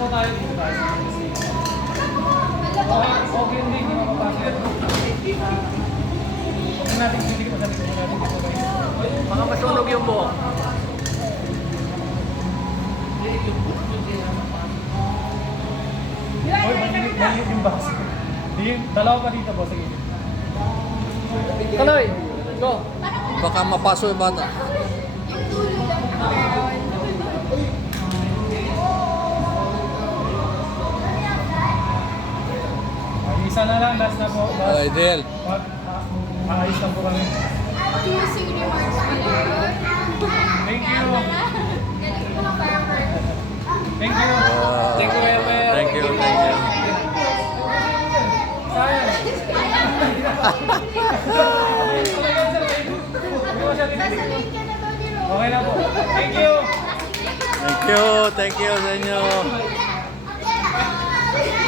po tayo dito tayo. Okay, hindi mo mapapasok. Huwag natin hindi ko masabi ko natin dito guys. Mga masunog yung buhok. Hoy, maliit yung box. Dalawa pa dito, boss. Sige. Kaloy, go. Baka mapaso yung bata. Ay, isa na lang, last na po, boss. Ay, Del. Ayos lang po kami. Closing remarks po yun. Thank you. Galing po ng fireworks. Thank you. Thank you, Ever. Thank you, thank you. Sayang. Sasabihin ka na daw ni Ro. Okay na po. Thank you. Thank you sa inyo. Okay,